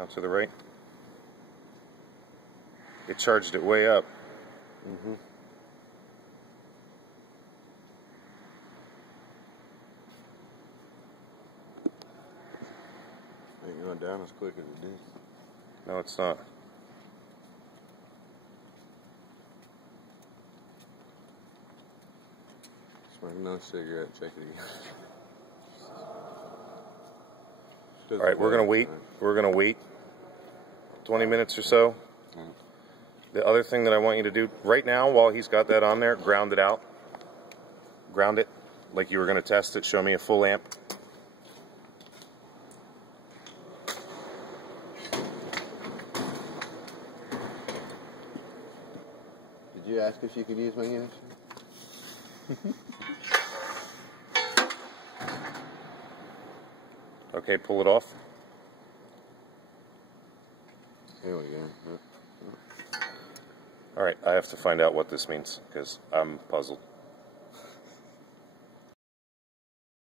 Now to the right. It charged it way up. Mm-hmm. Ain't going down as quick as it did. No, it's not. Smoke another cigarette, check it again. Alright, we're gonna wait. We're gonna wait 20 minutes or so. The other thing that I want you to do right now, while he's got that on there, ground it out. Ground it like you were gonna test it. Show me a full amp. Did you ask if you could use my unit? Okay, pull it off. Here we go. Alright, I have to find out what this means because I'm puzzled.